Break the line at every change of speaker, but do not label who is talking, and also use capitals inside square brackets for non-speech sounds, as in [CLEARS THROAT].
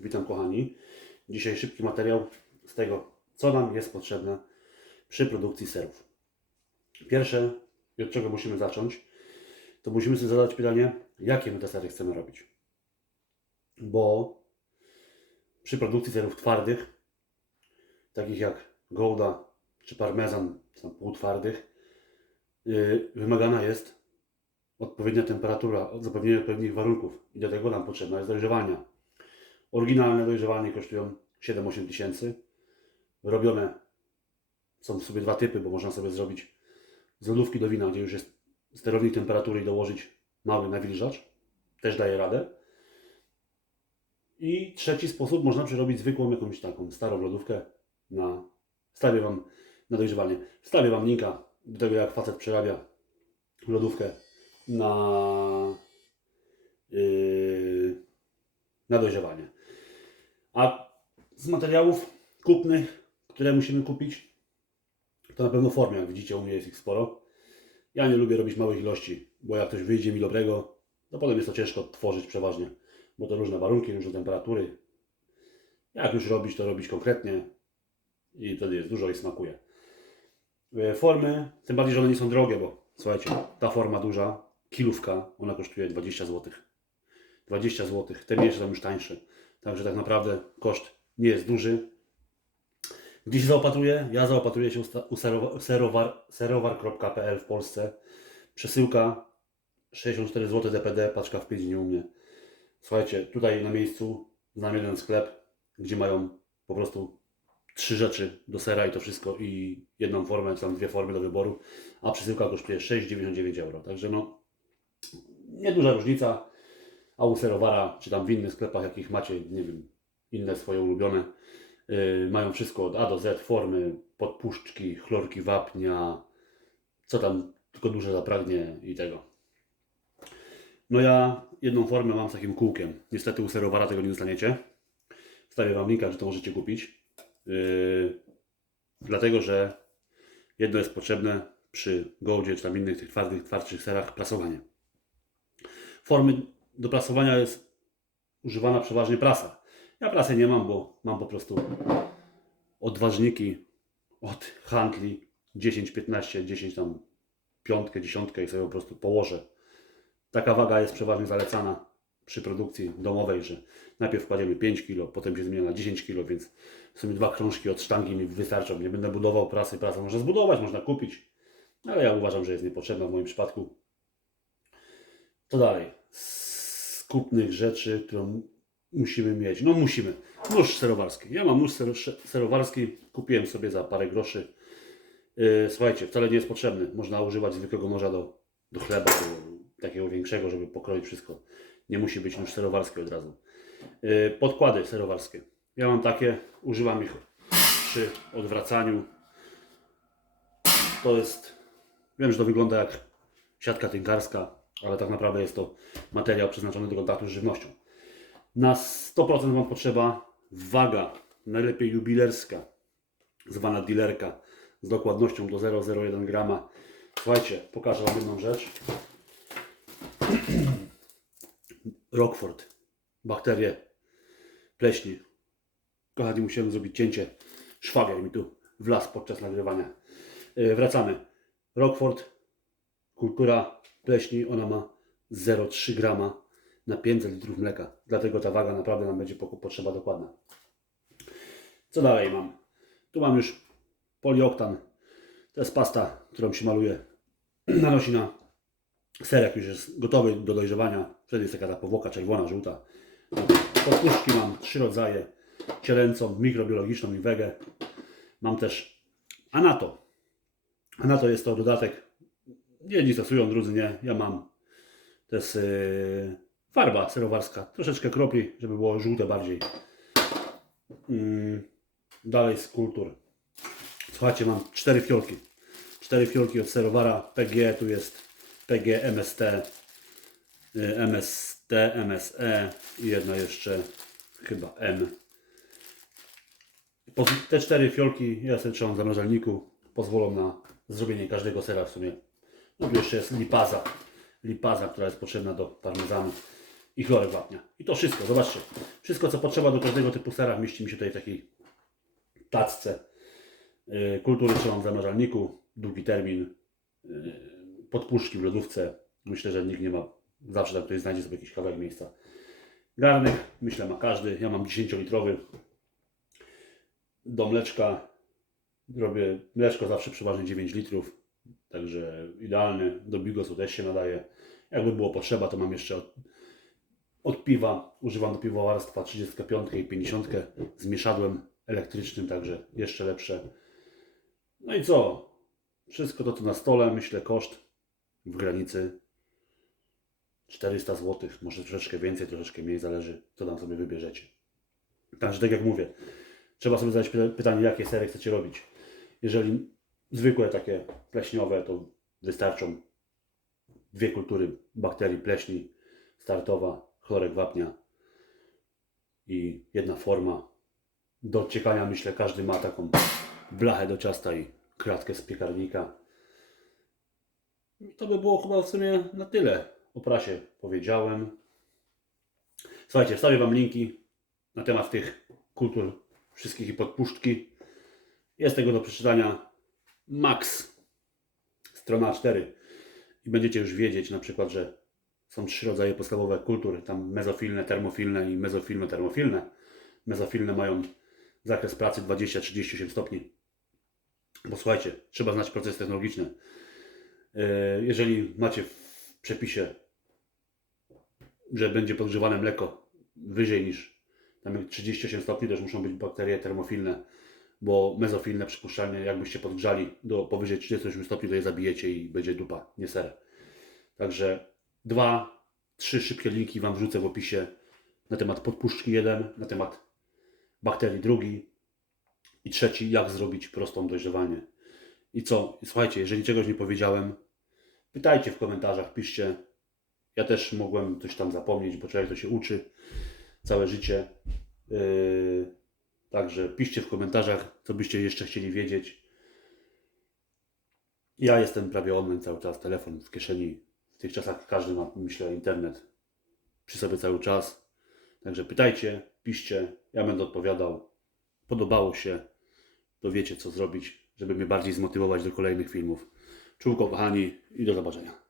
Witam kochani. Dzisiaj szybki materiał z tego, co nam jest potrzebne przy produkcji serów. Pierwsze, i od czego musimy zacząć, to musimy sobie zadać pytanie, jakie my te sery chcemy robić. Bo przy produkcji serów twardych, takich jak Gouda czy Parmezan, tam półtwardych, yy, wymagana jest odpowiednia temperatura, zapewnienie odpowiednich warunków i do tego nam potrzebna jest dojrzewania. Oryginalne dojrzewanie kosztują 7-8 tysięcy. Robione są sobie dwa typy, bo można sobie zrobić z lodówki do wina, gdzie już jest sterownik temperatury i dołożyć mały nawilżacz. Też daje radę. I trzeci sposób, można przerobić zwykłą jakąś taką starą lodówkę na... Wstawię Wam na dojrzewanie. Wstawię Wam linka do tego, jak facet przerabia lodówkę na, yy, na dojrzewanie. A z materiałów kupnych, które musimy kupić, to na pewno formy, jak widzicie, u mnie jest ich sporo. Ja nie lubię robić małych ilości, bo jak coś wyjdzie mi dobrego, to potem jest to ciężko tworzyć przeważnie, bo to różne warunki, różne temperatury. Jak już robić, to robić konkretnie i wtedy jest dużo i smakuje. E, Formy, tym bardziej, że one nie są drogie, bo słuchajcie, ta forma duża, kilówka, ona kosztuje 20 zł. 20 zł, te mniejsze są już tańsze. Także tak naprawdę koszt nie jest duży. Gdzie się zaopatruję? Ja zaopatruję się u sta- u serowa- serowar, serowar.pl w Polsce. Przesyłka 64 zł DPD, paczka w 5 dni u mnie. Słuchajcie, tutaj na miejscu znam jeden sklep, gdzie mają po prostu trzy rzeczy do sera i to wszystko i jedną formę, tam dwie formy do wyboru, a przesyłka kosztuje 6,99 euro. Także no, nieduża różnica, a u serowara, czy tam w innych sklepach, jakich macie, nie wiem, inne swoje ulubione, yy, mają wszystko od A do Z, formy, podpuszczki, chlorki wapnia, co tam tylko duże zapragnie i tego. No ja jedną formę mam z takim kółkiem. Niestety u serowara tego nie dostaniecie. Wstawię Wam linka, że to możecie kupić. Yy, dlatego, że jedno jest potrzebne przy Goldzie czy tam innych tych twardych, twardszych serach prasowanie. Formy do prasowania jest używana przeważnie prasa. Ja prasy nie mam, bo mam po prostu odważniki od handli 10, 15, 10 tam piątkę, dziesiątkę i sobie po prostu położę. Taka waga jest przeważnie zalecana przy produkcji domowej, że najpierw kładziemy 5 kg, potem się zmienia na 10 kg, więc w sumie dwa krążki od sztangi mi wystarczą. Nie będę budował prasy, prasę można zbudować, można kupić, ale ja uważam, że jest niepotrzebna w moim przypadku. Co dalej? Z kupnych rzeczy, którą musimy mieć. No musimy. Nóż serowarski. Ja mam nóż ser- serowarski, kupiłem sobie za parę groszy. Yy, słuchajcie, wcale nie jest potrzebny. Można używać zwykłego noża do, do chleba, do takiego większego, żeby pokroić wszystko. Nie musi być nóż serowarski od razu. Yy, podkłady serowarskie. Ja mam takie, używam ich przy odwracaniu. To jest, wiem, że to wygląda jak siatka tynkarska, ale tak naprawdę jest to materiał przeznaczony do kontaktu z żywnością. Na 100% Wam potrzeba waga, najlepiej jubilerska, zwana dealerka, z dokładnością do 0,01 grama. Słuchajcie, pokażę Wam jedną rzecz. [CLEARS THROAT] Rockford, bakterie pleśni. Kochani, musiałem zrobić cięcie. Szwagier mi tu wlazł podczas nagrywania. Yy, wracamy. Rockford, kultura pleśni, ona ma 0,3 grama na 500 litrów mleka. Dlatego ta waga naprawdę nam będzie po- potrzeba dokładna. Co dalej mam? Tu mam już polioktan. To jest pasta, którą się maluje. [CLEARS THROAT] Nanosi na serek, już jest gotowy do dojrzewania. Wtedy jest taka ta powłoka czerwona, żółta. Podpuszczki mam trzy rodzaje. Cielęcą, mikrobiologiczną i wegę. Mam też Anato. Anato jest to dodatek. Jedni stosują, drudzy nie. Ja mam. To jest yy, farba serowarska. Troszeczkę kropli, żeby było żółte bardziej. Mm, dalej z kultur. Słuchajcie, mam cztery fiolki. Cztery fiolki od serowara PG. Tu jest PG, MST, y, MST, MSE i jedna jeszcze chyba M. Te cztery fiolki ja sobie trzymam w zamrażalniku. Pozwolą na zrobienie każdego sera w sumie. No tu jeszcze jest lipaza. Lipaza, która jest potrzebna do parmezanu. i chlorek wapnia. I to wszystko, zobaczcie. Wszystko, co potrzeba do każdego typu sera, mieści mi się tutaj w takiej tacce. Yy, Kultury trzymam w zamrażalniku, długi termin, yy, podpuszki w lodówce. Myślę, że nikt nie ma, zawsze tam ktoś znajdzie sobie jakiś kawałek miejsca. Garnek, myślę, ma każdy. Ja mam 10-litrowy. Do mleczka robię mleczko zawsze przeważnie 9 litrów. Także idealny. Do bigosu też się nadaje. Jakby było potrzeba, to mam jeszcze od, od piwa. Używam do piwowarstwa 35 i 50 z mieszadłem elektrycznym, także jeszcze lepsze. No i co? Wszystko to, co na stole, myślę, koszt w granicy 400 zł, może troszeczkę więcej, troszeczkę mniej, zależy, co tam sobie wybierzecie. Także tak jak mówię, trzeba sobie zadać py- pytanie, jakie sery chcecie robić. Jeżeli zwykłe takie pleśniowe, to wystarczą dwie kultury bakterii pleśni, startowa, chlorek wapnia i jedna forma. Do odciekania myślę każdy ma taką blachę do ciasta i kratkę z piekarnika. I to by było chyba w sumie na tyle. O prasie powiedziałem. Słuchajcie, wstawię Wam linki na temat tych kultur wszystkich i podpuszczki. Jest tego do przeczytania max strona 4 i będziecie już wiedzieć na przykład, że są trzy rodzaje podstawowe kultur, tam mezofilne, termofilne i mezofilno-termofilne. Mezofilne mają zakres pracy 20-38 stopni. Bo słuchajcie, trzeba znać proces technologiczny. Yy, Jeżeli macie w przepisie, że będzie podgrzewane mleko wyżej niż tam jak 38 stopni, to już muszą być bakterie termofilne, bo mezofilne przypuszczalnie jakbyście podgrzali do powyżej 38 stopni, to je zabijecie i będzie dupa, nie ser. Także dwa, trzy szybkie linki Wam wrzucę w opisie na temat podpuszczki jeden, na temat bakterii drugi i trzeci, jak zrobić prostą dojrzewanie. I co? Słuchajcie, jeżeli czegoś nie powiedziałem, pytajcie w komentarzach, piszcie. Ja też mogłem coś tam zapomnieć, bo człowiek to się uczy całe życie. Yy, także piszcie w komentarzach, co byście jeszcze chcieli wiedzieć. Ja jestem prawie online cały czas, telefon w kieszeni. W tych czasach każdy ma, myślę, internet przy sobie cały czas. Także pytajcie, piszcie, ja będę odpowiadał. Podobało się, to wiecie co zrobić, żeby mnie bardziej zmotywować do kolejnych filmów. Czółko kochani i do zobaczenia.